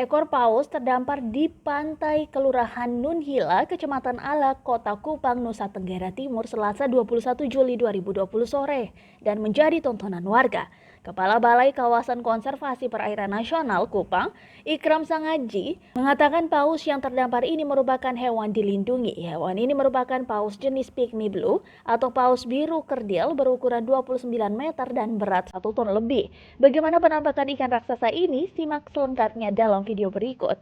Seekor paus terdampar di pantai Kelurahan Nunhila, Kecamatan Alak, Kota Kupang, Nusa Tenggara Timur, Selasa 21 Juli 2020 sore dan menjadi tontonan warga. Kepala Balai Kawasan Konservasi Perairan Nasional Kupang, Ikram Sangaji, mengatakan paus yang terdampar ini merupakan hewan dilindungi. Hewan ini merupakan paus jenis pygmy blue atau paus biru kerdil berukuran 29 meter dan berat 1 ton lebih. Bagaimana penampakan ikan raksasa ini? Simak selengkapnya dalam video berikut.